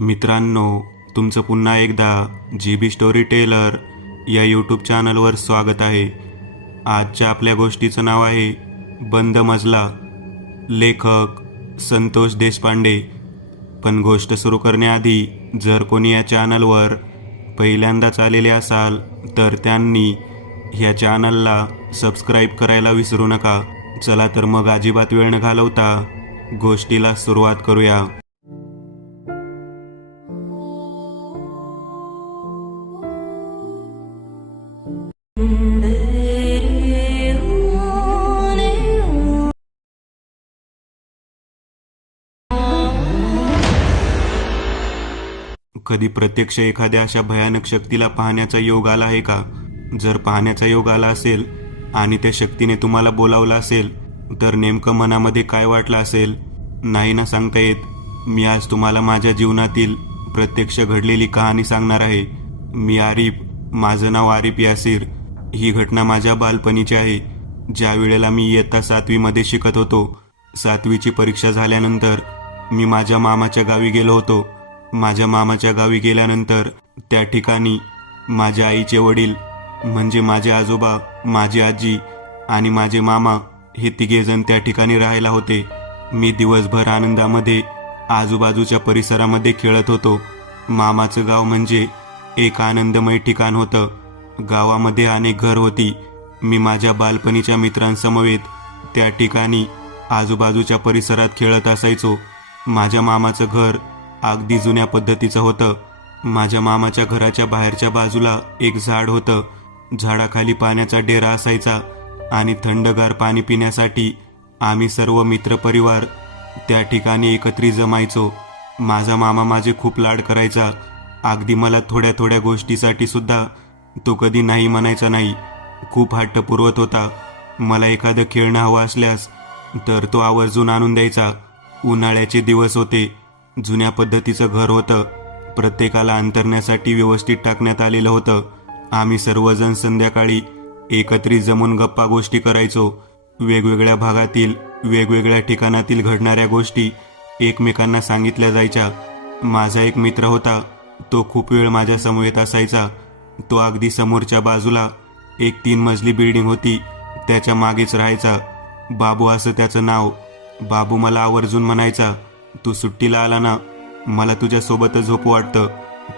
मित्रांनो, तुमचं पुन्हा एकदा GB स्टोरी टेलर या यूट्यूब चॅनलवर स्वागत आहे. आजच्या आपल्या गोष्टीचं नाव आहे बंद मजला. लेखक संतोष देशपांडे. पण गोष्ट सुरू करण्याआधी जर कोणी या चॅनलवर पहिल्यांदाच आलेले असाल तर त्यांनी ह्या चॅनलला सबस्क्राईब करायला विसरू नका. चला तर मग अजिबात वेळ न घालवता गोष्टीला सुरुवात करूया. कधी प्रत्यक्ष एखाद्या अशा भयानक शक्तीला पाहण्याचा योग आला आहे का? जर पाहण्याचा योग आला असेल आणि त्या शक्तीने तुम्हाला बोलावलं असेल तर नेमकं मनामध्ये काय वाटलं असेल? नाही ना सांगता येत. मी आज तुम्हाला माझ्या जीवनातील प्रत्यक्ष घडलेली कहाणी सांगणार आहे. मी आरिफ, माझं नाव आरिफ यासिर. ही घटना माझ्या बालपणीची आहे. ज्या वेळेला मी इयत्ता 7वीमध्ये शिकत होतो. 7वीची परीक्षा झाल्यानंतर मी माझ्या मामाच्या गावी गेलो होतो. माझ्या मामाच्या गावी गेल्यानंतर त्या ठिकाणी माझ्या आईचे वडील म्हणजे माझे आजोबा, माझी आजी आणि माझे मामा हे तिघेजण त्या ठिकाणी राहायला होते. मी दिवसभर आनंदामध्ये आजूबाजूच्या परिसरामध्ये खेळत होतो. मामाचं गाव म्हणजे एक आनंदमय ठिकाण होतं. गावामध्ये अनेक घर होती. मी माझ्या बालपणीच्या मित्रांसमवेत त्या ठिकाणी आजूबाजूच्या परिसरात खेळत असायचो. माझ्या मामाचं घर अगदी जुन्या पद्धतीचं होतं. माझ्या मामाच्या घराच्या बाहेरच्या बाजूला एक झाड होतं. झाडाखाली पाण्याचा डेरा असायचा आणि थंडगार पाणी पिण्यासाठी आम्ही सर्व मित्रपरिवार त्या ठिकाणी एकत्रित जमायचो. माझा मामा माझे खूप लाड करायचा. अगदी मला थोड्या थोड्या गोष्टीसाठी सुद्धा तो कधी नाही म्हणायचा नाही. खूप हट्ट पुरवत होता. मला एखादं खेळणं हवं असल्यास तर तो आवर्जून आणून द्यायचा. उन्हाळ्याचे दिवस होते. जुन्या पद्धतीचं घर होतं. प्रत्येकाला अंतरण्यासाठी व्यवस्थित टाकण्यात आलेलं होतं. आम्ही सर्वजण संध्याकाळी एकत्रित जमून गप्पा गोष्टी करायचो. वेगवेगळ्या भागातील वेगवेगळ्या ठिकाणातील घडणाऱ्या गोष्टी एकमेकांना सांगितल्या जायच्या. माझा एक मित्र होता. तो खूप वेळ माझ्या समवेत असायचा. तो अगदी समोरच्या बाजूला एक 3 मजली बिल्डिंग होती, त्याच्या मागेच राहायचा. बाबू असं त्याचं नाव. बाबू मला आवर्जून म्हणायचा, तू सुट्टीला आला ना, मला तुझ्यासोबतच झोपू वाटतं,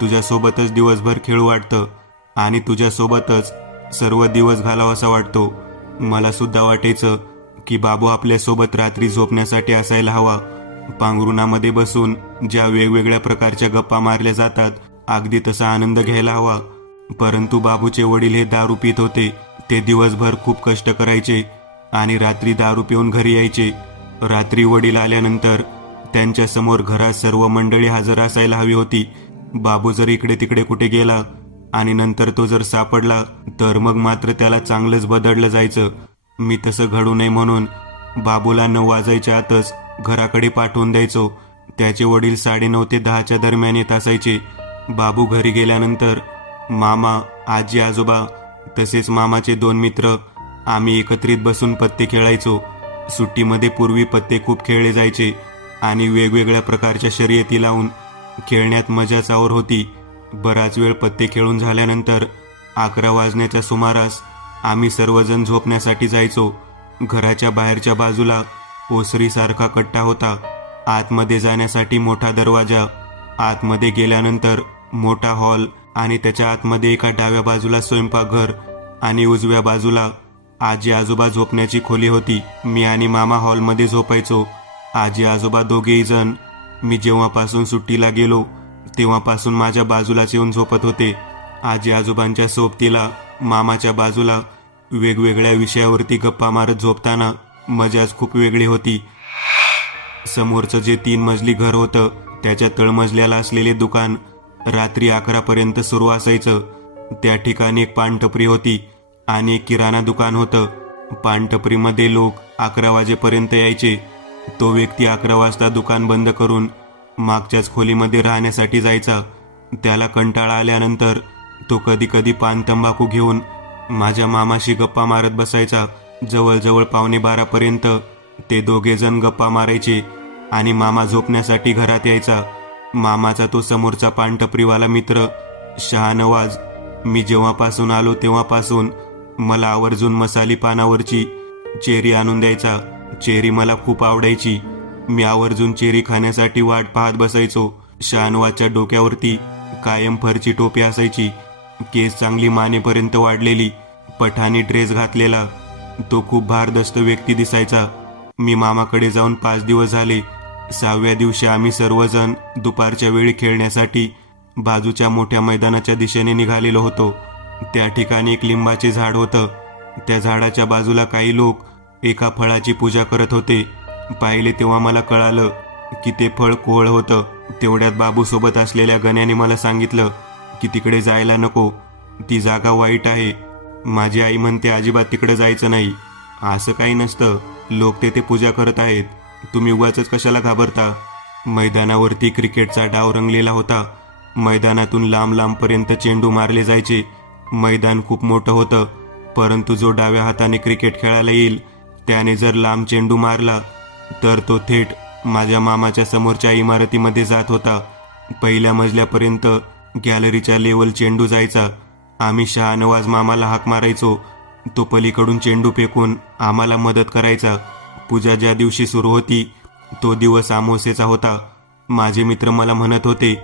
तुझ्यासोबतच दिवसभर खेळू वाटतं आणि तुझ्यासोबतच सर्व दिवस घालावासा वाटतो. मला सुद्धा वाटायचं की बाबू आपल्यासोबत रात्री झोपण्यासाठी असायला हवा. पांघरुणामध्ये बसून ज्या वेगवेगळ्या प्रकारच्या गप्पा मारल्या जातात अगदी तसा आनंद घ्यायला हवा. परंतु बाबूचे वडील हे दारू पित होते. ते दिवसभर खूप कष्ट करायचे आणि रात्री दारू पिऊन घरी यायचे. रात्री वडील आल्यानंतर त्यांच्या समोर घरात सर्व मंडळी हजर असायला हवी होती. बाबू जर इकडे तिकडे कुठे गेला आणि नंतर तो जर सापडला तर मग मात्र त्याला चांगलंच बदडलं जायचं. मी तसं घडू नये म्हणून बाबूला 9 वाजायच्या आतच घराकडे पाठवून द्यायचो. त्याचे वडील 9:30 ते 10च्या दरम्यान येत असायचे. बाबू घरी गेल्यानंतर मामा, आजी, आजोबा तसेच मामाचे 2 मित्र आम्ही एकत्रित बसून पत्ते खेळायचो. सुट्टीमध्ये पूर्वी पत्ते खूप खेळले जायचे आणि वेगवेगळ्या प्रकारच्या शर्यती लावून खेळण्यात मजाच और होती. बराच वेळ पत्ते खेळून झाल्यानंतर 11 वाजण्याच्या सुमारास आम्ही सर्वजण झोपण्यासाठी जायचो. घराच्या बाहेरच्या बाजूला ओसरीसारखा कट्टा होता. आतमध्ये जाण्यासाठी मोठा दरवाजा. आतमध्ये गेल्यानंतर मोठा हॉल आणि त्याच्या आतमध्ये एका डाव्या बाजूला स्वयंपाकघर आणि उजव्या बाजूला आजी आजोबा झोपण्याची खोली होती. मी आणि मामा हॉलमध्ये झोपायचो. आजी आजोबा दोघेही जण मी जेव्हापासून सुट्टीला गेलो तेव्हापासून माझ्या बाजूलाच येऊन झोपत होते. आजी आजोबांच्या सोबतीला मामाच्या बाजूला वेगवेगळ्या विषयावरती गप्पा मारत झोपताना मजाच खूप वेगळी होती. समोरचं जे 3 मजली घर होतं त्याच्या तळमजल्याला असलेले दुकान रात्री 11 पर्यंत सुरू असायचं. त्या ठिकाणी एक पानटपरी होती आणि एक किराणा दुकान होतं. पानटपरीमध्ये लोक 11 वाजेपर्यंत यायचे. तो व्यक्ती 11 वाजता दुकान बंद करून मागच्याच खोलीमध्ये राहण्यासाठी जायचा. त्याला कंटाळा आल्यानंतर तो कधी कधी पान तंबाखू घेऊन माझ्या मामाशी गप्पा मारत बसायचा. जवळजवळ 11:45 पर्यंत ते दोघेजण गप्पा मारायचे आणि मामा झोपण्यासाठी घरात यायचा. मामाचा तो समोरचा पानटपरीवाला मित्र शहानवाज मी जेव्हापासून आलो तेव्हापासून मला आवर्जून मसाली पानावरची चेरी आणून द्यायचा. चेरी मला खूप आवडायची. मी आवर्जून चेरी खाण्यासाठी वाट पाहत बसायचो. शहानवाजच्या डोक्यावरती कायम फरची टोपी असायची. केस चांगली मानेपर्यंत वाढलेली, पठाणी ड्रेस घातलेला तो खूप भारदस्त व्यक्ती दिसायचा. मी मामाकडे जाऊन 5 दिवस झाले. 6व्या दिवशी आम्ही सर्वजण दुपारच्या वेळी खेळण्यासाठी बाजूच्या मोठ्या मैदानाच्या दिशेने निघालेलो होतो. त्या ठिकाणी एक लिंबाचे झाड होतं. त्या झाडाच्या बाजूला काही लोक एका फळाची पूजा करत होते. पाहिले तेव्हा मला कळालं की ते फळ कोहळ होतं. तेवढ्यात बाबूसोबत असलेल्या गण्याने मला सांगितलं की तिकडे जायला नको, ती जागा वाईट आहे. माझी आई म्हणते अजिबात तिकडे जायचं नाही. असं काही नसतं, लोक तेथे पूजा करत आहेत, तुम्ही उगाचच कशाला घाबरता. मैदानावरती क्रिकेटचा डाव रंगलेला होता. मैदानातून लांब लांबपर्यंत चेंडू मारले जायचे. मैदान खूप मोठं होतं, परंतु जो डाव्या हाताने क्रिकेट खेळायला येईल त्याने जर लांब चेंडू मारला तर तो थेट माझ्या मामाच्या समोरच्या इमारतीमध्ये जात होता. पहिल्या मजल्यापर्यंत गॅलरीच्या लेवल चेंडू जायचा. आम्ही शहानवाज मामाला हाक मारायचो. तो पलीकडून चेंडू फेकून आम्हाला मदत करायचा. पूजा ज्या दिवशी सुरू होती तो दिवस अमावस्येचा होता. माझे मित्र मला म्हणत होते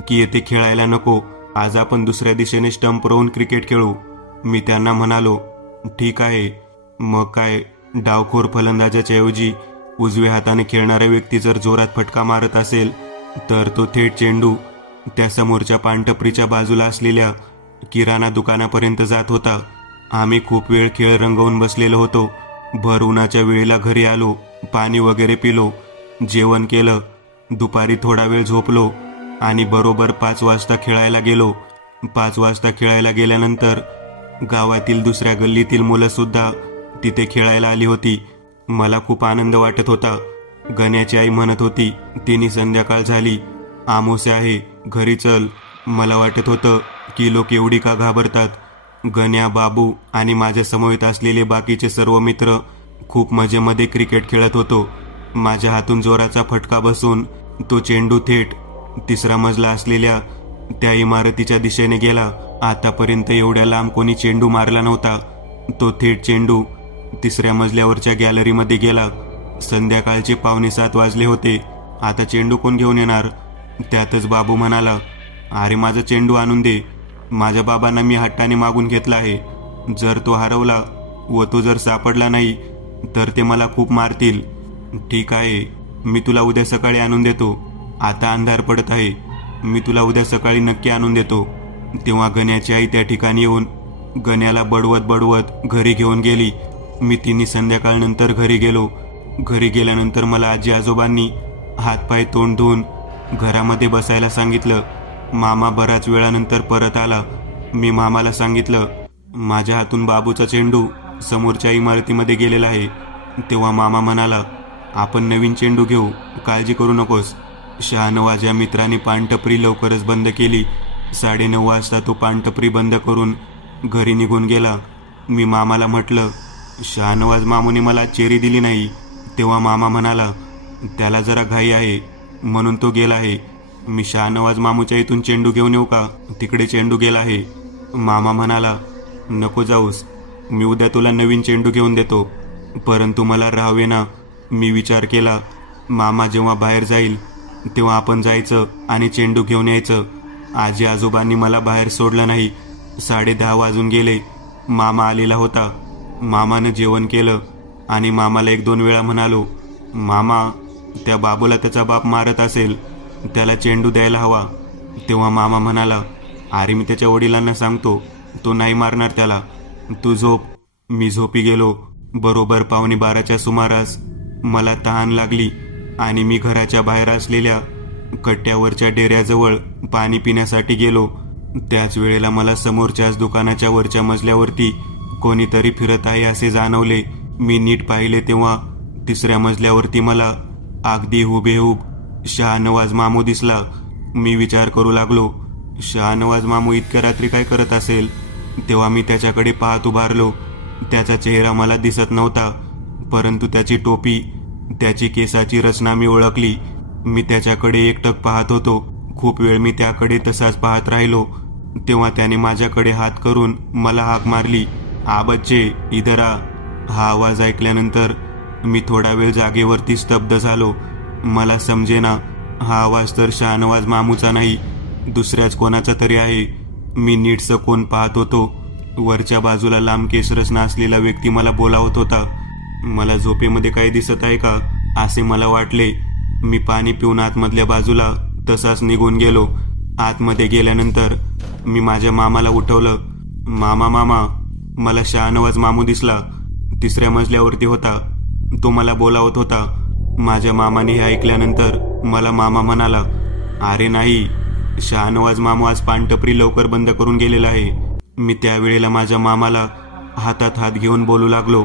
की येथे खेळायला नको, आज आपण दुसऱ्या दिशेने स्टंप रोवून क्रिकेट खेळू. मी त्यांना म्हणालो ठीक आहे. मग काय, डावखोर फलंदाजाच्या ऐवजी उजव्या हाताने खेळणारा व्यक्ती जर जोरात फटका मारत असेल तर तो थेट चेंडू त्या समोरच्या पानटपरीच्या बाजूला असलेल्या किराणा दुकानापर्यंत जात होता. आम्ही खूप वेळ खेळ रंगवून बसलेलो होतो. भर उन्हाच्या वेळेला घरी आलो, पाणी वगैरे पिलो, जेवण केलं, दुपारी थोडा वेळ झोपलो आणि बरोबर 5 वाजता खेळायला गेलो. 5 वाजता खेळायला गेल्यानंतर गावातील दुसऱ्या गल्लीतील मुलं सुद्धा तिथे खेळायला आली होती. मला खूप आनंद वाटत होता. गण्याची आई म्हणत होती तिने संध्याकाळ झाली, अमावस्या आहे, घरी चल. मला वाटत होतं की लोक एवढी का घाबरतात. गण्या, बाबू आणि माझ्या समवेत असलेले बाकीचे सर्व मित्र खूप मजेमध्ये क्रिकेट खेळत होतो. माझ्या हातून जोराचा फटका बसून तो चेंडू थेट 3रा मजला असलेल्या त्या इमारतीच्या दिशेने गेला. आतापर्यंत एवढ्या लांब कोणी चेंडू मारला नव्हता. तो थेट चेंडू 3ऱ्या मजल्यावरच्या गॅलरीमध्ये गेला. संध्याकाळचे 6:45 वाजले होते. आता चेंडू कोण घेऊन येणार. त्यातच बाबू म्हणाला, अरे माझा चेंडू आणून दे, माझ्या बाबांना मी हट्टाने मागून घेतला आहे. जर तो हरवला व तो जर सापडला नाही तर ते मला खूप मारतील. ठीक आहे, मी तुला उद्या सकाळी आणून देतो. आता अंधार पडत आहे, मी तुला उद्या सकाळी नक्की आणून देतो. तेव्हा गण्याची आई त्या ठिकाणी येऊन गण्याला बडवत बडवत घरी घेऊन गेली. मी तिन्ही संध्याकाळनंतर घरी गेलो. घरी गेल्यानंतर मला आजी आजोबांनी हातपाय तोंड धुवून घरामध्ये बसायला सांगितलं. मामा बराच वेळानंतर परत आला. मी मामाला सांगितलं माझ्या हातून बाबूचा चेंडू समोरच्या इमारतीमध्ये गेलेला आहे. तेव्हा मामा म्हणाला, आपण नवीन चेंडू घेऊ, काळजी करू नकोस. शहानवाज या मित्राने पानटपरी लवकरच बंद केली. 9:30 वाजता तो पानटपरी बंद करून घरी निघून गेला. मी मामाला म्हटलं, शहानवाज मामूने मला चेरी दिली नाही. तेव्हा मामा म्हणाला, त्याला जरा घाई आहे म्हणून तो गेला आहे. मी शहानवाज मामूच्या इथून चेंडू घेऊन येऊ का, तिकडे चेंडू गेला आहे. मामा म्हणाला, नको जाऊस, मी उद्या तुला नवीन चेंडू घेऊन देतो. परंतु मला राहावे ना. मी विचार केला, मामा जेव्हा बाहेर जाईल तेव्हा आपण जायचं आणि चेंडू घेऊन यायचं. आजी आजोबांनी मला बाहेर सोडलं नाही. 10:30 वाजून गेले. मामा आलेला होता. मामानं जेवण केलं आणि मामाला 1-2 वेळा म्हणालो, मामा, त्या बाबूला त्याचा बाप मारत असेल, त्याला चेंडू द्यायला हवा. तेव्हा मामा म्हणाला, अरे मी त्याच्या वडिलांना सांगतो, तो नाही मारणार त्याला, तू झोप. मी झोपी गेलो. बरोबर 11:15च्या सुमारास मला तहान लागली आणि मी घराच्या बाहेर असलेल्या कट्ट्यावरच्या डेऱ्याजवळ पाणी पिण्यासाठी गेलो. त्याच वेळेला मला समोरच्याच दुकानाच्या वरच्या मजल्यावरती कोणीतरी फिरत आहे असे जाणवले. मी नीट पाहिले तेव्हा 3ऱ्या मजल्यावरती मला अगदी हुबेहूब शहानवाज मामू दिसला. मी विचार करू लागलो, शहानवाज मामू इतक्या रात्री काय करत असेल. तेव्हा मी त्याच्याकडे पाहत उभारलो. त्याचा चेहरा मला दिसत नव्हता, परंतु त्याची टोपी, त्याची केसाची रचना मी ओळखली. मी त्याच्याकडे एकटक पाहत होतो. खूप वेळ मी त्याकडे तसाच पाहत राहिलो. तेव्हा त्याने माझ्याकडे हात करून मला हाक मारली, "आ बच्चे, इधर आ." हा आवाज ऐकल्यानंतर मी थोडा वेळ जागेवरती स्तब्ध झालो. मला समजेना, हा आवाज तर शाहनवाज मामूचा नाही, दुसऱ्याच कोणाचा तरी आहे. मी नीटसं कोण पाहत होतो. वरच्या बाजूला लांब केसरचना असलेला व्यक्ती मला बोलावत होता. मला झोपेमध्ये काही दिसत आहे का असे मला वाटले. मी पाणी पिऊन आतमधल्या बाजूला तसाच निघून गेलो. आतमध्ये गेल्यानंतर मी माझ्या मामाला उठवलं. "मामा मामा, मला शाहनवाज मामू दिसला. तिसऱ्या मजल्यावरती होता. तो मला बोलावत होता." माझ्या मामाने हे ऐकल्यानंतर मला मामा म्हणाला, "अरे नाही, शाहनवाज मामू आज पानटपरी लवकर बंद करून गेलेला आहे." मी त्यावेळेला माझ्या मामाला हातात हात घेऊन बोलू लागलो.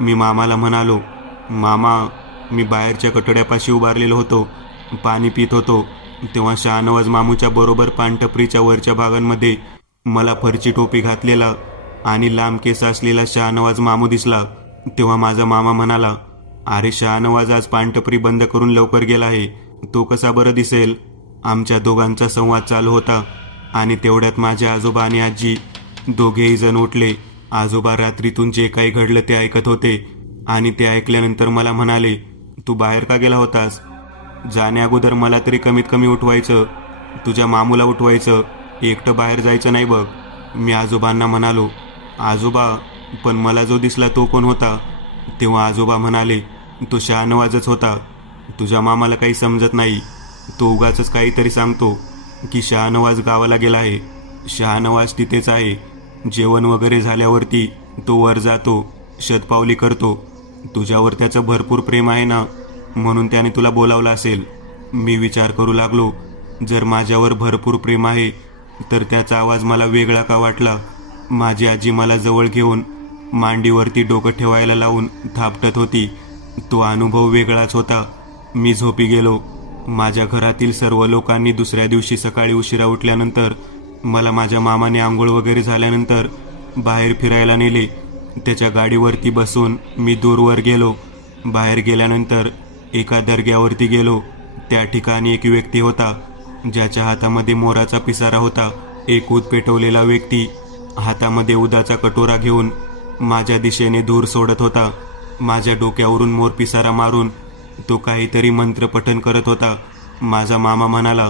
मी मामाला म्हणालो, "मामा, मी बाहेरच्या कटड्यापाशी उभारलेलो होतो, पाणी पित होतो. तेव्हा शाहनवाज मामूच्या बरोबर पानटपरीच्या वरच्या भागांमध्ये मला फरची टोपी घातलेला आणि लांब केस असलेला शाहनवाज मामू दिसला." तेव्हा माझा मामा म्हणाला, "अरे शाहनवाज आज पानटपरी बंद करून लवकर गेला आहे. तो कसा बरं दिसेल?" आमच्या दोघांचा संवाद चालू होता आणि तेवढ्यात माझे आजोबा आणि आजी दोघेही जण उठले. आजोबा रात्रीतून जे काही घडलं ते ऐकत होते आणि ते ऐकल्यानंतर मला म्हणाले, "तू बाहेर का गेला होतास? जाण्या अगोदर मला तरी कमीत कमी उठवायचं, तुझ्या मामूला उठवायचं, एकटं बाहेर जायचं नाही बघ." मी आजोबांना म्हणालो, "आजोबा, पण मला जो दिसला तो कोण होता?" तेव्हा आजोबा म्हणाले, "तो शाहनवाजच होता. तुझ्या मामाला काही समजत नाही. तो उगाचच काहीतरी सांगतो की शाहनवाज गावाला गेला आहे. शाहनवाज तिथेच आहे. जेवण वगैरे झाल्यावरती तो वर जातो, शतपावली करतो. तुझ्यावर त्याचं भरपूर प्रेम आहे ना, म्हणून त्याने तुला बोलावलं असेल." मी विचार करू लागलो, जर माझ्यावर भरपूर प्रेम आहे तर त्याचा आवाज मला वेगळा का वाटला. माझी आजी मला जवळ घेऊन मांडीवरती डोकं ठेवायला लावून थापटत होती. तो अनुभव वेगळाच होता. मी झोपी गेलो. माझ्या घरातील सर्व लोकांनी दुसऱ्या दिवशी सकाळी उशिरा उठल्यानंतर मला माझ्या मामाने आंघोळ वगैरे झाल्यानंतर बाहेर फिरायला नेले. त्याच्या गाडीवरती बसून मी दूरवर गेलो. बाहेर गेल्यानंतर एका दर्ग्यावरती गेलो. त्या ठिकाणी एक व्यक्ती होता ज्याच्या हातामध्ये मोराचा पिसारा होता. एक ऊद पेटवलेला व्यक्ती हातामध्ये उदाचा कटोरा घेऊन माझ्या दिशेने धूर सोडत होता. माझ्या डोक्यावरून मोर पिसारा मारून तो काहीतरी मंत्र पठण करत होता. माझा मामा म्हणाला,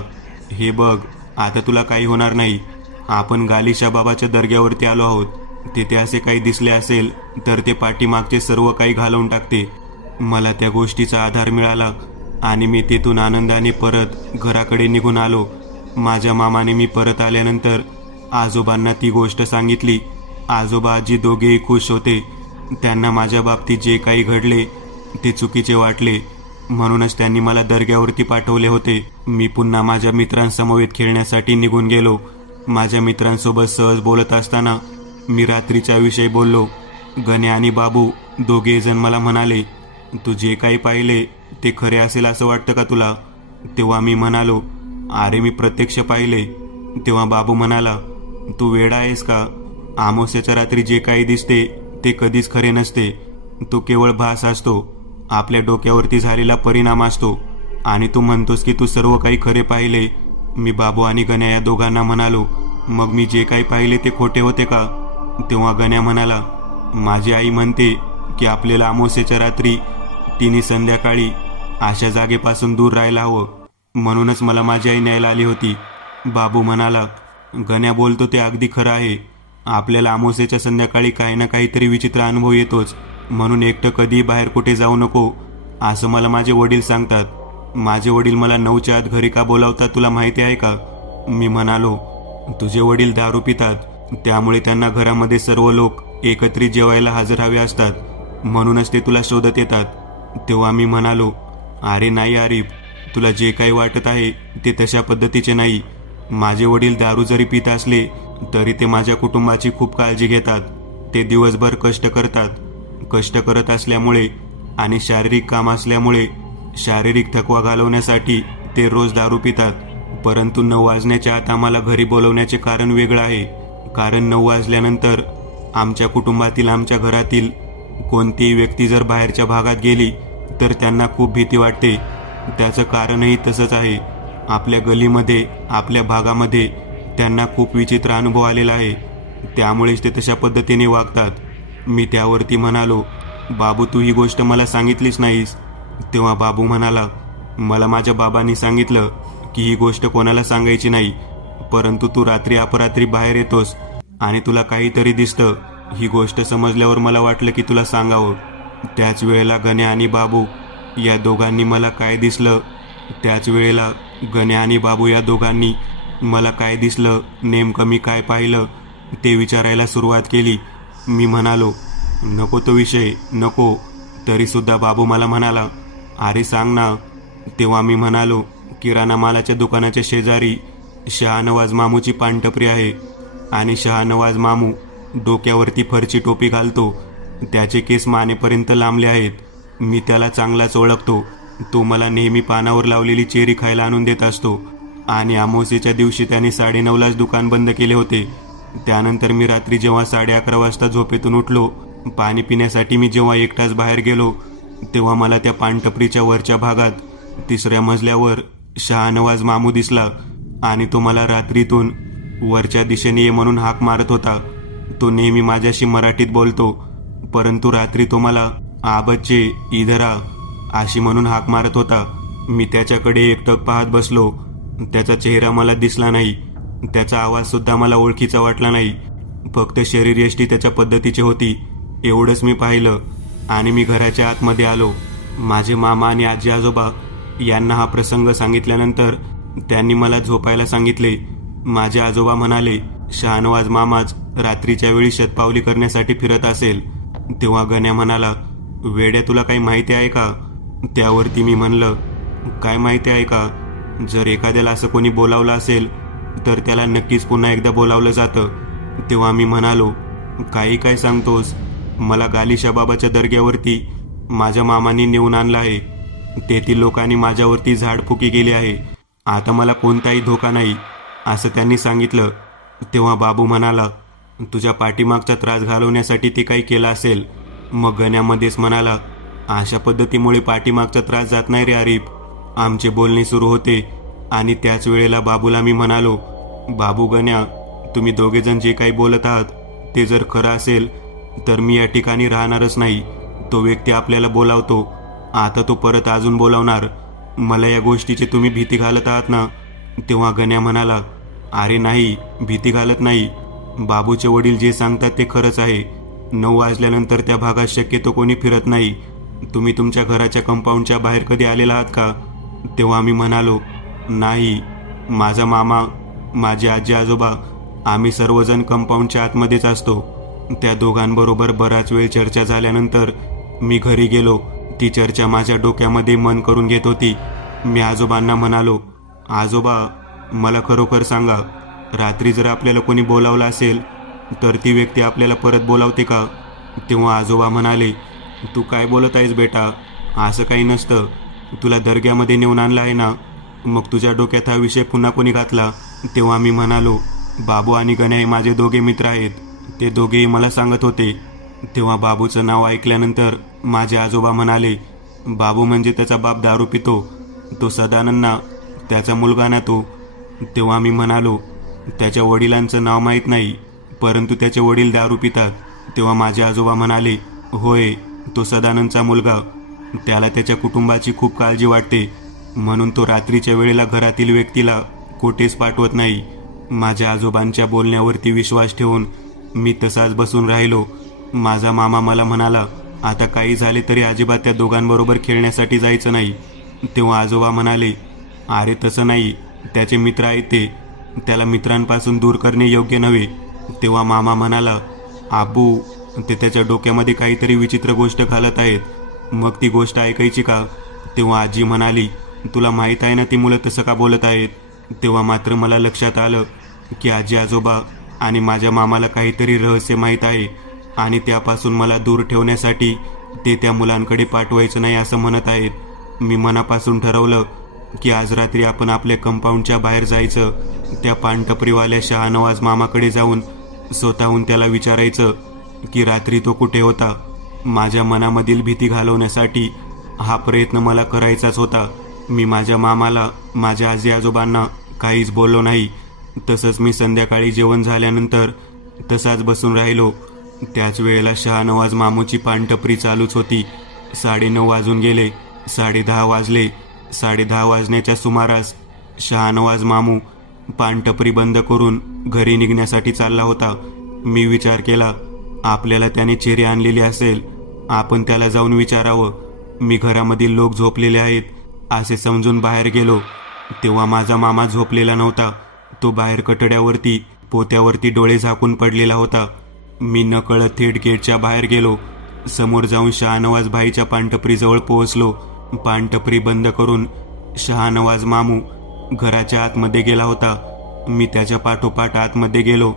"हे बघ, आता तुला काही होणार नाही. आपण गालिशा बाबाच्या दर्ग्यावरती आलो आहोत. तिथे असे काही दिसले असेल तर ते पाठीमागचे सर्व काही घालवून टाकते." मला त्या गोष्टीचा आधार मिळाला आणि मी तिथून आनंदाने परत घराकडे निघून आलो. माझ्या मामाने मी परत आल्यानंतर आजोबांना ती गोष्ट सांगितली. आजोबा आजी दोघेही खुश होते. त्यांना माझ्या बाबतीत जे काही घडले ते चुकीचे वाटले, म्हणूनच त्यांनी मला दर्ग्यावरती पाठवले होते. मी पुन्हा माझ्या मित्रांसमवेत खेळण्यासाठी निघून गेलो. माझ्या मित्रांसोबत सहज बोलत असताना मी रात्रीच्या विषयी बोललो. गण्या आणि बाबू दोघे जण मला म्हणाले, "तू जे काही पाहिले ते खरे असेल असं वाटतं का तुला?" तेव्हा मी म्हणालो, "अरे मी प्रत्यक्ष पाहिले." तेव्हा बाबू म्हणाला, "तू वेडा आहेस का? अमावस्येच्या रात्री जे काही दिसते ते कधीच खरे नसते. तो केवळ भास असतो, आपल्या डोक्यावरती झालेला परिणाम असतो. आणि तू म्हणतोस की तू सर्व काही खरे पाहिले." मी बाबू आणि गण्या या दोघांना म्हणालो, "मग मी जे काही पाहिले ते खोटे होते का?" तेव्हा गण्या म्हणाला, "माझी आई म्हणते की आपल्याला अमावस्येच्या रात्री तिने संध्याकाळी अशा जागेपासून दूर राहायला हवं, म्हणूनच मला माझी आई न्यायला आली होती." बाबू म्हणाला, "गण्या बोलतो ते अगदी खरं आहे. आपल्याला अमावस्येच्या संध्याकाळी काही ना काहीतरी विचित्र अनुभव येतोच, म्हणून एकटं कधीही बाहेर कुठे जाऊ नको असं मला माझे वडील सांगतात. माझे वडील मला 9च्या आत घरी का बोलावतात तुला माहिती आहे का?" मी म्हणालो, "तुझे वडील दारू पितात, त्यामुळे त्यांना घरामध्ये सर्व लोक एकत्रित जेवायला हजर हवे असतात, म्हणूनच ते तुला शोधत येतात." तेव्हा मी म्हणालो, "अरे नाही आरिफ, तुला जे काही वाटत आहे ते तशा पद्धतीचे नाही. माझे वडील दारू जरी पित असले तरी ते माझ्या कुटुंबाची खूप काळजी घेतात. ते दिवसभर कष्ट करतात. कष्ट करत असल्यामुळे आणि शारीरिक काम असल्यामुळे शारीरिक थकवा घालवण्यासाठी ते रोज दारू पितात. परंतु 9 वाजण्याच्या आत आम्हाला घरी बोलवण्याचे कारण वेगळं आहे. कारण 9 वाजल्यानंतर आमच्या कुटुंबातील, आमच्या घरातील कोणतीही व्यक्ती जर बाहेरच्या भागात गेली तर त्यांना खूप भीती वाटते. त्याचं कारणही तसंच आहे. आपल्या गलीमध्ये, आपल्या भागामध्ये त्यांना खूप विचित्र अनुभव आलेला आहे, त्यामुळेच ते तशा पद्धतीने वागतात. मी त्यावरती म्हणालो, बाबू तू ही गोष्ट मला सांगितलीच नाहीस. तेव्हा बाबू म्हणाला, मला माझ्या बाबांनी सांगितलं की ही गोष्ट कोणाला सांगायची नाही, परंतु तू रात्री अपरात्री बाहेर येतोस आणि तुला काहीतरी दिसतं. ही गोष्ट समजल्यावर मला वाटलं की तुला सांगावं. त्याच वेळेला गण्या आणि बाबू या दोघांनी मला काय दिसलं त्याच वेळेला गण्या आणि बाबू या दोघांनी मला काय दिसलं, नेमकं मी काय पाहिलं ते विचारायला सुरुवात केली. मी म्हणालो, नको तो विषय नको. तरीसुद्धा बाबू मला म्हणाला, अरे सांग ना. तेव्हा मी म्हणालो, किराणा मालाच्या दुकानाच्या शेजारी शहानवाज मामूची पानटपरी आहे आणि शहानवाज मामू डोक्यावरती फरची टोपी घालतो. त्याचे केस मानेपर्यंत लांबले आहेत. मी त्याला चांगलाच ओळखतो. तो मला नेहमी पानावर लावलेली चेरी खायला आणून देत असतो आणि अमावस्येच्या दिवशी त्याने 9:30लाच दुकान बंद केले होते. त्यानंतर मी रात्री जेव्हा 11:30 वाजता झोपेतून उठलो, पाणी पिण्यासाठी मी जेव्हा एकटाच बाहेर गेलो, तेव्हा मला त्या पानटपरीच्या वरच्या भागात 3ऱ्या मजल्यावर शहानवाज मामू दिसला आणि तो मला रात्रीतून वरच्या दिशेने ये म्हणून हाक मारत होता. तो नेहमी माझ्याशी मराठीत बोलतो, परंतु रात्री तो मला आ बच्चे इधर आ अशी म्हणून हाक मारत होता. मी त्याच्याकडे एकटक पाहत बसलो. त्याचा चेहरा मला दिसला नाही. त्याचा आवाज सुद्धा मला ओळखीचा वाटला नाही. फक्त शरीरयष्टी त्याच्या पद्धतीची होती. एवढंच मी पाहिलं आणि मी घराच्या आतमध्ये आलो. माझे मामा आणि आजी आजोबा यांना हा प्रसंग सांगितल्यानंतर त्यांनी मला झोपायला सांगितले. माझे आजोबा म्हणाले, शहानवाज मामाच रात्रीच्या वेळी शतपावली करण्यासाठी फिरत असेल. तेव्हा गण्या म्हणाला, वेड्या तुला काही माहिती आहे का? त्यावरती मी म्हणलं, काय माहिती आहे का? जर एखाद्याला असं कोणी बोलावलं असेल तर त्याला नक्कीच पुन्हा एकदा बोलावलं जातं. तेव्हा मी म्हणालो, काही काय सांगतोस? मला गालिशा बाबाच्या दर्ग्यावरती माझ्या मामांनी नेऊन आणलं आहे. तेथील लोकांनी माझ्यावरती झाडफुकी केली आहे. आता मला कोणताही धोका नाही असं त्यांनी सांगितलं. तेव्हा बाबू म्हणाला, तुझ्या पाठीमागचा त्रास घालवण्यासाठी ते काही केलं असेल. मग गण्यामध्येच म्हणाला, अशा पद्धतीमुळे पाठीमागचा त्रास जात नाही रे आरिफ. आमचे बोलणे सुरू होते आणि त्याच वेळेला बाबूला मी म्हणालो, बाबू गण्या, तुम्ही दोघेजण जे काही बोलत आहात ते जर खरं असेल तर मी या ठिकाणी राहणारच नाही. तो व्यक्ती आपल्याला बोलावतो, आता तो परत अजून बोलावणार. मला या गोष्टीची तुम्ही भीती घालत आहात ना? तेव्हा गण्या म्हणाला, अरे नाही, भीती घालत नाही. बाबूचे वडील जे सांगतात ते खरंच आहे. 9 वाजल्यानंतर त्या भागात शक्यतो कोणी फिरत नाही. तुम्ही तुमच्या घराच्या कंपाऊंडच्या बाहेर कधी आलेला आहात का? तेव्हा मी म्हणालो, नाही. माझा मामा, माझे आजी आजोबा, आम्ही सर्वजण कंपाऊंडच्या आतमध्येच असतो. त्या दोघांबरोबर बराच वेळ चर्चा झाल्यानंतर मी घरी गेलो. ती चर्चा माझ्या डोक्यामध्ये मन करून घेत होती. मी आजोबांना म्हणालो, आजोबा, मला खरोखर सांगा, रात्री जर आपल्याला कोणी बोलावलं असेल तर ती व्यक्ती आपल्याला परत बोलावते का? तेव्हा आजोबा म्हणाले, तू काय बोलत आहेस बेटा? असं काही नसतं. तुला दर्ग्यामध्ये नेऊन आणलं आहे ना, मग तुझ्या डोक्यात हा विषय पुन्हा कोणी घातला? तेव्हा मी म्हणालो, बाबू आणि गण्या हे माझे दोघे मित्र आहेत. ते दोघेही मला सांगत होते. तेव्हा बाबूचं नाव ऐकल्यानंतर माझे आजोबा म्हणाले, बाबू म्हणजे त्याचा बाप दारू पितो, तो सदानंद ना, त्याचा मुलगा ना तो. तेव्हा मी म्हणालो, त्याच्या वडिलांचं नाव माहीत नाही, परंतु त्याचे वडील दारू पितात. तेव्हा माझे आजोबा म्हणाले, होय, तो सदानंदचा मुलगा. त्याला त्याच्या कुटुंबाची खूप काळजी वाटते, म्हणून तो रात्रीच्या वेळेला घरातील व्यक्तीला कोठेच पाठवत नाही. माझ्या आजोबांच्या बोलण्यावरती विश्वास ठेवून मी तसाच बसून राहिलो. माझा मामा मला म्हणाला, आता काही झाले तरी अजिबात त्या दोघांबरोबर खेळण्यासाठी जायचं नाही. तेव्हा आजोबा म्हणाले, अरे तसं नाही, त्याचे मित्र आहेत ते, त्याला मित्रांपासून दूर करणे योग्य नव्हे. तेव्हा मामा म्हणाला, आबू, ते त्याच्या डोक्यामध्ये काहीतरी विचित्र गोष्ट घालत आहेत, मग ती गोष्ट ऐकायची का? तेव्हा आजी म्हणाली, तुला माहीत आहे ना ती मुलं तसं का बोलत आहेत? तेव्हा मात्र मला लक्षात आलं की आजी आजोबा आणि माझ्या मामाला काहीतरी रहस्य माहीत आहे आणि त्यापासून मला दूर ठेवण्यासाठी ते त्या मुलांकडे पाठवायचं नाही असं म्हणत आहेत. मी मनापासून ठरवलं की आज रात्री आपण आपल्या कंपाऊंडच्या बाहेर जायचं. त्या पानटपरीवाल्या शहानवाज मामाकडे जाऊन स्वतःहून त्याला विचारायचं की रात्री तो कुठे होता. माझ्या मनामधील भीती घालवण्यासाठी हा प्रयत्न मला करायचाच होता. मी माझ्या मामाला, माझ्या आजी आजोबांना काहीच बोललो नाही. तसंच मी संध्याकाळी जेवण झाल्यानंतर तसाच बसून राहिलो. त्याच वेळेला शहानवाज मामूची पानटपरी चालूच होती. 9:30 वाजून गेले. 10:30 वाजले. 10:30 वाजण्याच्या सुमारास शहानवाज मामू पानटपरी बंद करून घरी निघण्यासाठी चालला होता. मी विचार केला, आपल्याला त्याने चेरी आणलेली असेल, आपण त्याला जाऊन विचारावं. मी घरामधील लोक झोपलेले आहेत असे समजून बाहेर गेलो. तेव्हा माझा मामा झोपलेला नव्हता. तो बाहेर कठड्यावरती पोत्यावरती डोळे झाकून पडलेला होता. मी नकळत थेट गेटच्या बाहेर गेलो. समोर जाऊन शहानवाज भाईच्या पानटपरीजवळ पोहोचलो. पानटपरी बंद करून शहानवाज मामू घराच्या आतमध्ये गेला होता. मी त्याच्या पाठोपाठ आतमध्ये गेलो.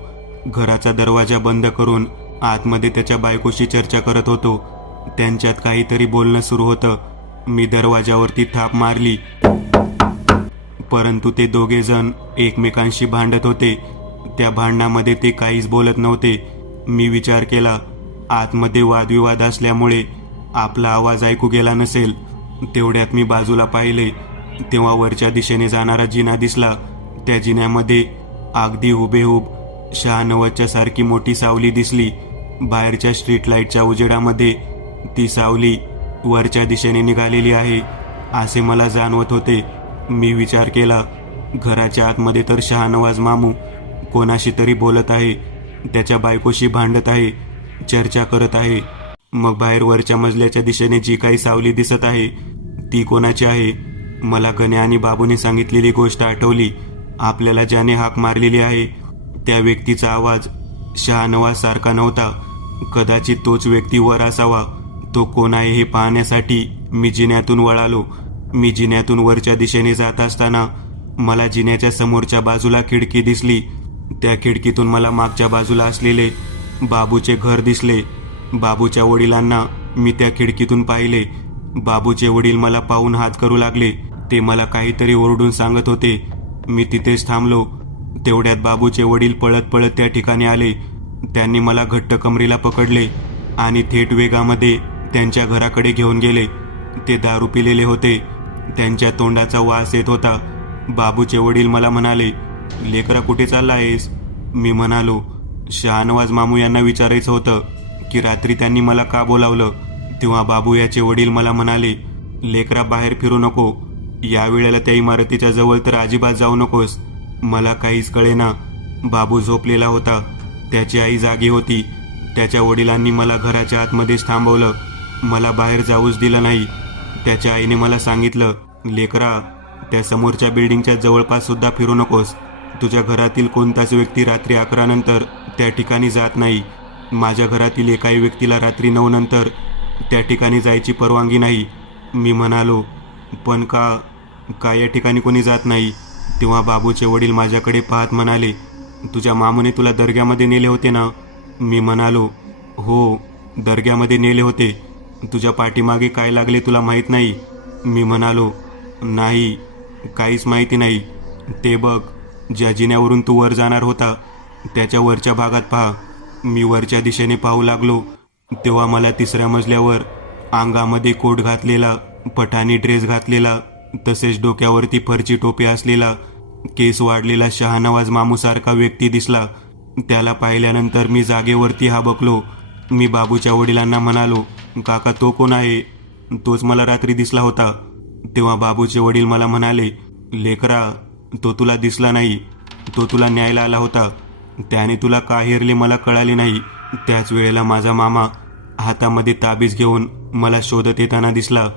घराचा दरवाजा बंद करून आतमध्ये त्याच्या बायकोशी चर्चा करत होतो. त्यांच्यात काहीतरी बोलणं सुरू होतं. मी दरवाजावरती थाप मारली, परंतु ते दोघे जण एकमेकांशी भांडत होते. त्या भांडणामध्ये ते काहीच बोलत नव्हते. मी विचार केला, आतमध्ये वादविवाद असल्यामुळे आपला आवाज ऐकू गेला नसेल. तेवढ्यात मी बाजूला पाहिले तेव्हा वरच्या दिशेने जाणारा जिना दिसला. त्या जिन्यामध्ये अगदी हुबेहूब शहानवाजच्या सारखी मोठी सावली दिसली. बाहेरच्या स्ट्रीट लाईटच्या उजेडामध्ये ती सावली वरच्या दिशेने निघालेली आहे असे मला जाणवत होते. मी विचार केला, घराच्या आतमध्ये तर शहानवाज मामू कोणाशी तरी बोलत आहे, त्याच्या बायकोशी भांडत आहे, चर्चा करत आहे. मग बाहेर वरच्या मजल्याच्या दिशेने जी काही सावली दिसत आहे ती कोणाची आहे? मला गण्या आणि बाबूने सांगितलेली गोष्ट आठवली. आपल्याला ज्याने हाक मारलेली आहे त्या व्यक्तीचा आवाज शहानवाज सारखा नव्हता. कदाचित तोच व्यक्ती वर असावा. तो कोण आहे हे पाहण्यासाठी मी जिन्यातून वळालो. मी जिन्यातून वरच्या दिशेने जात असताना मला जिन्याच्या समोरच्या बाजूला खिडकी दिसली. त्या खिडकीतून मला मागच्या बाजूला असलेले बाबूचे घर दिसले. बाबूच्या वडिलांना मी त्या खिडकीतून पाहिले. बाबूचे वडील मला पाहून हात करू लागले. ते मला काहीतरी ओरडून सांगत होते. मी तिथेच थांबलो. तेवढ्यात बाबूचे वडील पळत पळत त्या ठिकाणी आले. त्यांनी मला घट्ट कमरेला पकडले आणि थेट वेगामध्ये त्यांच्या घराकडे घेऊन गेले. ते दारू पिलेले होते. त्यांच्या तोंडाचा वास येत होता. बाबूचे वडील मला म्हणाले, लेकरा कुठे चालला आहेस? मी म्हणालो, शहानवाज मामू यांना विचारायचं होतं की रात्री त्यांनी मला का बोलावलं. तेव्हा बाबू याचे वडील मला म्हणाले, लेकरा बाहेर फिरू नको, या वेळेला त्या इमारतीच्या जवळ तर अजिबात जाऊ नकोस. मला काहीच कळेना. बाबू झोपलेला होता. त्याची आई जागी होती. त्याच्या वडिलांनी मला घराच्या आतमध्येच थांबवलं. मला बाहेर जाऊच दिलं नाही. त्याच्या आईने मला सांगितलं, लेकरा त्या समोरच्या बिल्डिंगच्या जवळपास सुद्धा फिरू नकोस. तुझ्या घरातील कोणताच व्यक्ती रात्री 11 नंतर त्या ठिकाणी जात नाही. माझ्या घरातील एकाही व्यक्तीला रात्री 9 नंतर त्या ठिकाणी जायची परवानगी नाही. मी म्हणालो, पण का या ठिकाणी कोणी जात नाही? तेव्हा बाबूचे वडील माझ्याकडे पाहत म्हणाले, तुझ्या मामूने तुला दर्ग्यामध्ये नेले होते ना? मी म्हणालो, हो, दर्ग्यामध्ये नेले होते. तुझ्या पाठीमागे काय लागले तुला माहीत नाही? मी म्हणालो, नाही, काहीच माहिती नाही. ते बघ, ज्या जिन्यावरून तू वर जाणार होता त्याच्या वरच्या भागात पहा. मी वरच्या दिशेने पाहू लागलो. तेव्हा मला 3ऱ्या मजल्यावर अंगामध्ये कोट घातलेला, पठाणी ड्रेस घातलेला, तसेच डोक्यावरती फरची टोपी असलेला, केस वाढलेला शहानवाज मामूसारखा व्यक्ती दिसला. त्याला पाहिल्यानंतर मी जागेवरती हाबकलो. मी बाबूच्या वडिलांना म्हणालो, काका तो कोण आहे? तोच मला रात्री दिसला होता. तेव्हा बाबूचे वडील मला म्हणाले, लेकरा तो तुला दिसला नाही, तो तुला न्यायला आला होता. त्याने तुला का हेरले मला कळाले नाही. त्याच वेळेला माझा मामा हातामध्ये ताबीज घेऊन मला शोधत येताना दिसला.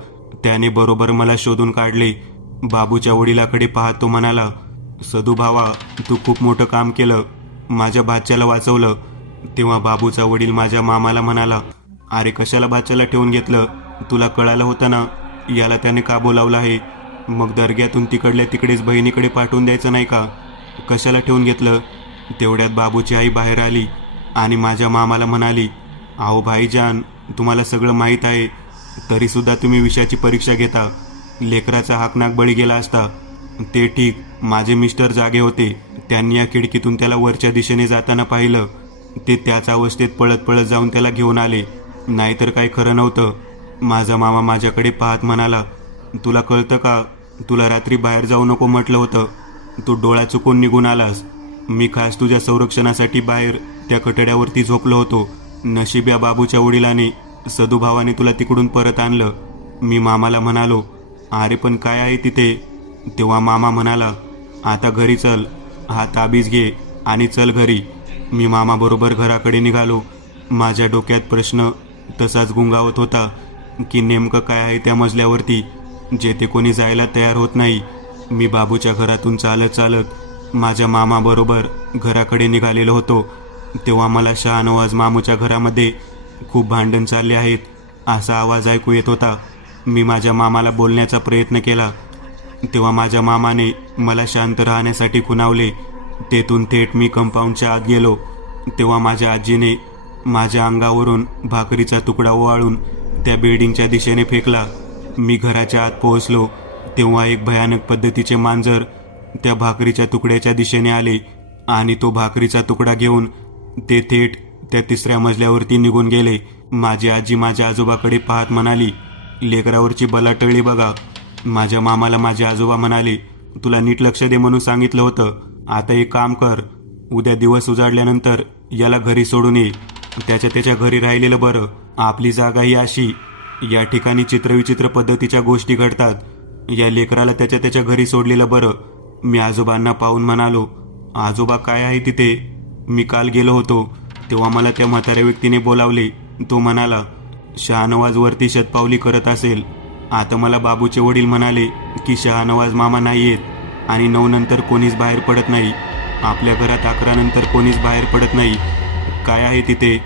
त्याने बरोबर मला शोधून काढले. बाबूच्या वडिलाकडे पाहत तो म्हणाला, सदू भावा, तू खूप मोठं काम केलं, माझ्या बाच्याला वाचवलं. तेव्हा बाबूचा वडील माझ्या मामाला म्हणाला, अरे कशाला बाच्याला ठेवून घेतलं? तुला कळालं होतं ना याला त्याने का बोलावलं आहे? मग दर्ग्यातून तिकडल्या तिकडेच बहिणीकडे पाठवून द्यायचं नाही का? कशाला ठेवून घेतलं? तेवढ्यात बाबूची आई बाहेर आली आणि माझ्या मामाला म्हणाली, अहो भाईजान, तुम्हाला सगळं माहीत आहे, तरीसुद्धा तुम्ही विषयाची परीक्षा घेता. लेकराचा हाकनाक बळी गेला असता. ते ठीक, माझे मिस्टर जागे होते. त्यांनी या खिडकीतून त्याला वरच्या दिशेने जाताना पाहिलं. ते त्याच अवस्थेत पळत पळत जाऊन त्याला घेऊन आले. नाहीतर काही खरं नव्हतं. माझा मामा माझ्याकडे पाहत म्हणाला, तुला कळतं का? तुला रात्री बाहेर जाऊ नको म्हटलं होतं, तू डोळा चुकून निघून आलास. मी खास तुझ्या संरक्षणासाठी बाहेर त्या कठड्यावरती झोपलो होतो. नशीब या बाबूच्या वडिलाने सदुभावाने तुला तिकडून परत आणलं. मी मामाला म्हणालो, अरे पण काय आहे तिथे? तेव्हा मामा म्हणाला, आता घरी चल, हा ताबीज घे आणि चल घरी. मी मामाबरोबर घराकडे निघालो. माझ्या डोक्यात प्रश्न तसाच गुंगावत होता की नेमकं काय आहे त्या मजल्यावरती, जेथे कोणी जायला तयार होत नाही. मी बाबूच्या घरातून चालत चालत माझ्या मामाबरोबर घराकडे निघालेलो होतो. तेव्हा मला शहानवाज मामूच्या घरामध्ये खूप भांडण चालले आहेत असा आवाज ऐकू येत होता. मी माझ्या मामाला बोलण्याचा प्रयत्न केला. तेव्हा माझ्या मामाने मला शांत राहण्यासाठी खुणावले. तेथून थेट मी कंपाऊंडच्या आत गेलो. तेव्हा माझ्या आजीने माझ्या अंगावरून भाकरीचा तुकडा ओवाळून त्या बिल्डिंगच्या दिशेने फेकला. मी घराच्या आत पोहोचलो तेव्हा एक भयानक पद्धतीचे मांजर त्या भाकरीच्या तुकड्याच्या दिशेने आले आणि तो भाकरीचा तुकडा घेऊन ते थेट त्या तिसऱ्या मजल्यावरती निघून गेले. माझी आजी माझ्या आजोबाकडे पाहत म्हणाली, लेकरावरची बलाटळी बघा. माझ्या मामाला माझे आजोबा म्हणाले, तुला नीट लक्ष दे म्हणून सांगितलं होतं. आता एक काम कर, उद्या दिवस उजाडल्यानंतर याला घरी सोडून ये. त्याच्या घरी राहिलेलं बरं. आपली जागा ही अशी, या ठिकाणी चित्रविचित्र पद्धतीच्या गोष्टी घडतात. या लेकराला त्याच्या घरी सोडलेलं बरं. मी आजोबांना पाहून म्हणालो, आजोबा काय आहे तिथे? मी काल गेलो होतो तेव्हा मला त्या म्हाताऱ्या व्यक्तीने बोलावले. तो म्हणाला, शहानवाज वरती शतपावली करत असेल. आता मला बाबूचे वडील म्हणाले की शहानवाज मामा नाही येत आणि 9 नंतर कोणीच बाहेर पडत नाही. आपल्या घरात 11 नंतर कोणीच बाहेर पडत नाही. काय आहे तिथे?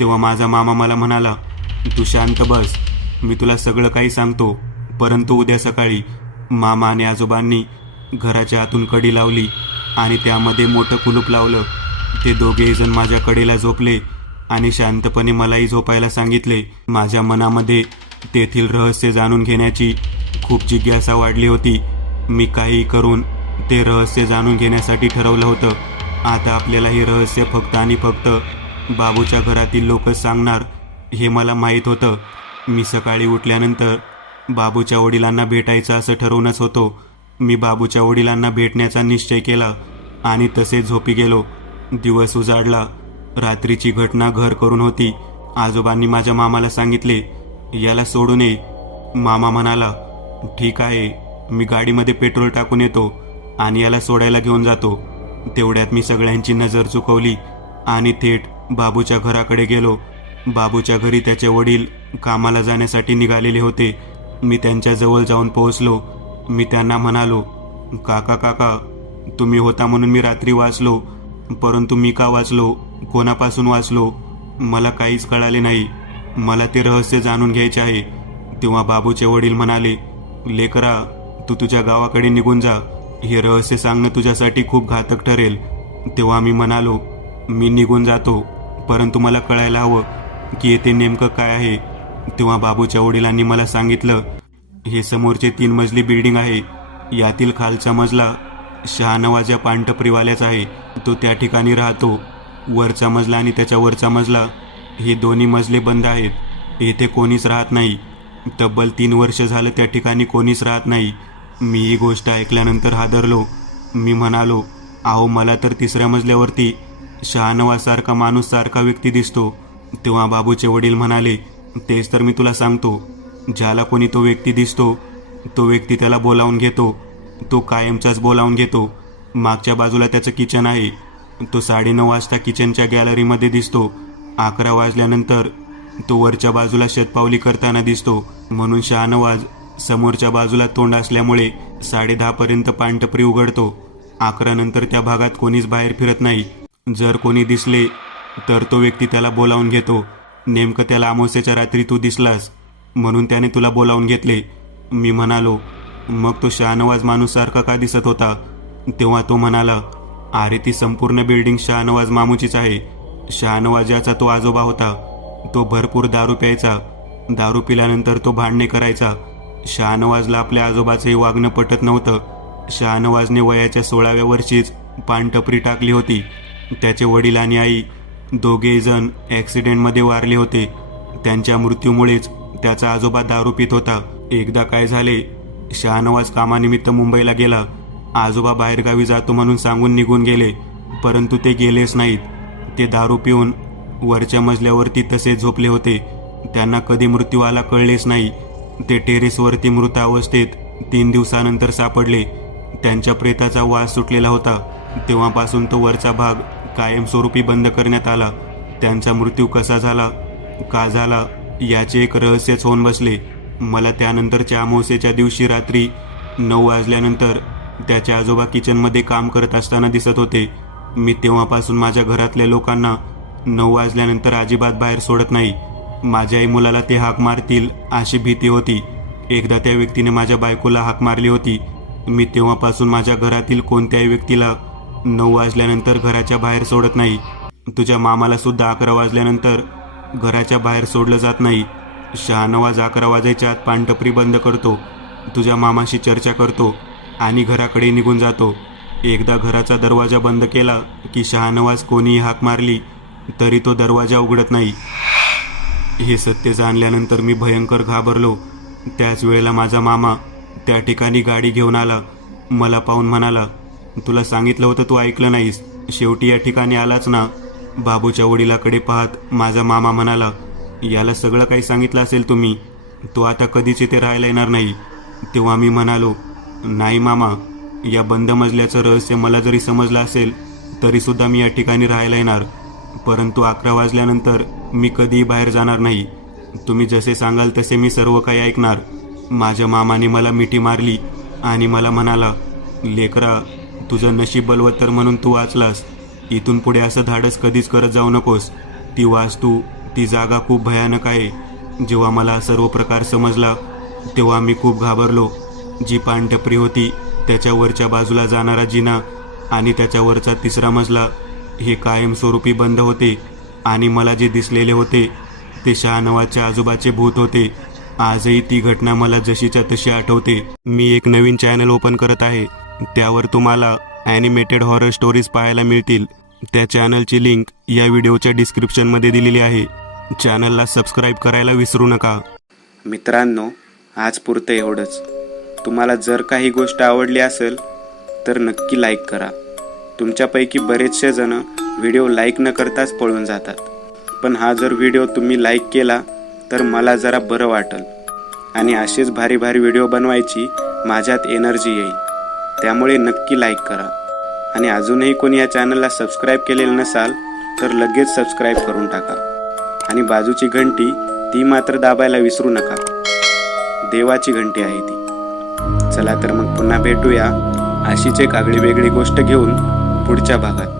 तेव्हा माझा मामा मला म्हणाला, तू शांत बस, मी तुला सगळं काही सांगतो. परंतु उद्या सकाळी मामा आणि आजोबांनी घराच्या आतून कडी लावली आणि त्यामध्ये मोठं कुलूप लावलं. ते दोघेही जण माझ्या कडेला झोपले आणि शांतपणे मलाही झोपायला सांगितले. माझ्या मनामध्ये तेथील रहस्य जाणून घेण्याची खूप जिज्ञासा वाढली होती. मी काहीही करून ते रहस्य जाणून घेण्यासाठी ठरवलं होतं. आता आपल्याला हे रहस्य फक्त आणि फक्त बाबूच्या घरातील लोकच सांगणार हे मला माहीत होतं. मी सकाळी उठल्यानंतर बाबूच्या वडिलांना भेटायचं असं ठरवूनच होतो. मी बाबूच्या वडिलांना भेटण्याचा निश्चय केला आणि तसेच झोपी गेलो. दिवस उजाडला. रात्रीची घटना घर करून होती. आजोबांनी माझ्या मामाला सांगितले, याला सोडून ये. मामा म्हणाला, ठीक आहे, मी गाडीमध्ये पेट्रोल टाकून येतो आणि याला सोडायला घेऊन जातो. तेवढ्यात मी सगळ्यांची नजर चुकवली आणि थेट बाबूच्या घराकडे गेलो. बाबूच्या घरी त्याचे वडील कामाला जाण्यासाठी निघालेले होते. मी त्यांच्या जवळ जाऊन पोहोचलो. मी त्यांना म्हणालो, काका, तुम्ही होता म्हणून मी रात्री वाचलो. परंतु मी का वाचलो, कोणापासून वाचलो, मला काहीच कळाले नाही. मला ते रहस्य जाणून घ्यायचे आहे. तेव्हा बाबूचे वडील म्हणाले, लेकरा, तू तुझ्या गावाकडे निघून जा. हे रहस्य सांगणं तुझ्यासाठी खूप घातक ठरेल. तेव्हा मी म्हणालो, मी निघून जातो, परंतु मला कळायला हवं की येथे नेमकं काय आहे. तेव्हा बाबूच्या वडिलांनी मला सांगितलं, हे समोरचे 3 मजली बिल्डिंग आहे. यातील खालचा मजला शहानवाज या पानटपरीवाल्याचा आहे. तो त्या ठिकाणी राहतो. वरचा मजला आणि त्याच्या वरचा मजला हे दोन्ही मजले बंद आहेत. येथे कोणीच राहत नाही. तब्बल 3 वर्ष झालं त्या ठिकाणी कोणीच राहत नाही. मी ही गोष्ट ऐकल्यानंतर हादरलो. मी म्हणालो, अहो, मला तर 3ऱ्या मजल्यावरती शहानवाजसारखा माणूस सारखा व्यक्ती दिसतो. तेव्हा बाबूचे वडील म्हणाले, तेच तर मी तुला सांगतो. ज्याला कोणी तो व्यक्ती दिसतो, तो व्यक्ती त्याला बोलावून घेतो. तो कायमचाच बोलावून घेतो. मागच्या बाजूला त्याचं किचन आहे. तो 9:30 वाजता किचनच्या गॅलरीमध्ये दिसतो. 11 वाजल्यानंतर तो वरच्या बाजूला शतपावली करताना दिसतो. म्हणून शहानवाज समोरच्या बाजूला तोंड असल्यामुळे 10:30 पर्यंत पानटपरी उघडतो. 11 नंतर त्या भागात कोणीच बाहेर फिरत नाही. जर कोणी दिसले तर तो व्यक्ती त्याला बोलावून घेतो. नेमकं त्याला अमावस्येच्या रात्री तू दिसलास म्हणून त्याने तुला बोलावून घेतले. मी म्हणालो, मग तो शहानवाज माणूस सारखा का दिसत होता? तेव्हा तो म्हणाला, अरे, ती संपूर्ण बिल्डिंग शहानवाज मामूचीच आहे. शहानवाज याचा तो आजोबा होता. तो भरपूर दारू प्यायचा. दारू पिल्यानंतर तो भांडणे करायचा. शहानवाजला आपल्या आजोबाचं हे वागणं पटत नव्हतं. शहानवाजने वयाच्या 16व्या वर्षीच पानटपरी टाकली होती. त्याचे वडील आणि आई दोघेही जण ॲक्सिडेंटमध्ये वारले होते. त्यांच्या मृत्यूमुळेच त्याचा आजोबा दारू पित होता. एकदा काय झाले, शहानवाज कामानिमित्त मुंबईला गेला. आजोबा बाहेरगावी जातो म्हणून सांगून निघून गेले, परंतु ते गेलेच नाहीत. ते दारू पिऊन वरच्या मजल्यावरती तसे झोपले होते. त्यांना कधी मृत्यू आला कळलेच नाही. ते टेरेसवरती मृत अवस्थेत 3 दिवसानंतर सापडले. त्यांच्या प्रेताचा वास सुटलेला होता. तेव्हापासून तो वरचा भाग कायमस्वरूपी बंद करण्यात आला. त्यांचा मृत्यू कसा झाला, का झाला, याचे एक रहस्यच होऊन बसले. मला त्यानंतरच्या अमावस्येच्या दिवशी रात्री 9 वाजल्यानंतर त्याचे आजोबा किचनमध्ये काम करत असताना दिसत होते. मी तेव्हापासून माझ्या घरातल्या लोकांना 9 वाजल्यानंतर अजिबात बाहेर सोडत नाही. माझ्या आई मुलाला ते हाक मारतील अशी भीती होती. एकदा त्या व्यक्तीने माझ्या बायकोला हाक मारली होती. मी तेव्हापासून माझ्या घरातील कोणत्याही व्यक्तीला 9 वाजल्यानंतर घराच्या बाहेर सोडत नाही. तुझ्या मामाला सुद्धा 11 वाजल्यानंतर घराच्या बाहेर सोडलं जात नाही. शहानवाज 11 वाजायच्या आत पानटपरी बंद करतो, तुझ्या मामाशी चर्चा करतो आणि घराकडे निघून जातो. एकदा घराचा दरवाजा बंद केला की शहानवाज कोणीही हाक मारली तरी तो दरवाजा उघडत नाही. हे सत्य जाणल्यानंतर मी भयंकर घाबरलो. त्याच वेळेला माझा मामा त्या ठिकाणी गाडी घेऊन आला. मला पाहून म्हणाला, तुला सांगितलं होतं, तू ऐकलं नाहीस, शेवटी या ठिकाणी आलाच ना. बाबूच्या वडिलाकडे पाहत माझा मामा म्हणाला, याला सगळं काही सांगितलं असेल तुम्ही, तो आता कधीच इथे राहायला येणार नाही. तेव्हा मी म्हणालो, नाही मामा, या बंद मजल्याचं रहस्य मला जरी समजलं असेल तरीसुद्धा मी या ठिकाणी राहायला येणार, परंतु 11 वाजल्यानंतर मी कधीही बाहेर जाणार नाही. तुम्ही जसे सांगाल तसे मी सर्व काही ऐकणार. माझ्या मामाने मला मिठी मारली आणि मला म्हणाला, लेकरा, तुझं नशीब बलवत्तर म्हणून तू वाचलास. इथून पुढे असं धाडस कधीच करत जाऊ नकोस. ती वास्तू, ती जागा खूप भयानक आहे. जेव्हा मला सर्व प्रकार समजला तेव्हा मी खूप घाबरलो. जी पानटपरी होती त्याच्यावरच्या बाजूला जाणारा जिना आणि त्याच्यावरचा 3रा मजला हे कायमस्वरूपी बंद होते आणि मला जे दिसलेले होते ते शहानवाजच्या आजोबाचे भूत होते. आजही ती घटना मला जशीच्या तशी आठवते. मी एक नवीन चॅनल ओपन करत आहे, त्यावर तुम्हाला ॲनिमेटेड हॉरर स्टोरीज पाहायला मिळतील. त्या चॅनलची लिंक या व्हिडिओच्या डिस्क्रिप्शनमध्ये दिलेली आहे. चॅनलला सबस्क्राईब करायला विसरू नका. मित्रांनो, आज पुरतं एवढंच. तुम्हाला जर काही गोष्ट आवडली असेल तर नक्की लाईक करा. तुमच्यापैकी बरेचसे जण व्हिडिओ लाईक न करताच पळून जातात, पण हा जर व्हिडिओ तुम्ही लाईक केला तर मला जरा बरं वाटेल आणि असेच भारी भारी व्हिडिओ बनवायची माझ्यात एनर्जी येईल. त्यामुळे नक्की लाईक करा आणि अजूनही कोणी या चॅनलला सबस्क्राईब केलेलं नसाल तर लगेच सबस्क्राईब करून टाका आणि बाजूची घंटी ती मात्र दाबायला विसरू नका. देवाची घंटी आहे ती. चला तर मग पुन्हा भेटूया अशीच एक आगळी वेगळी गोष्ट घेऊन पुढच्या भागात.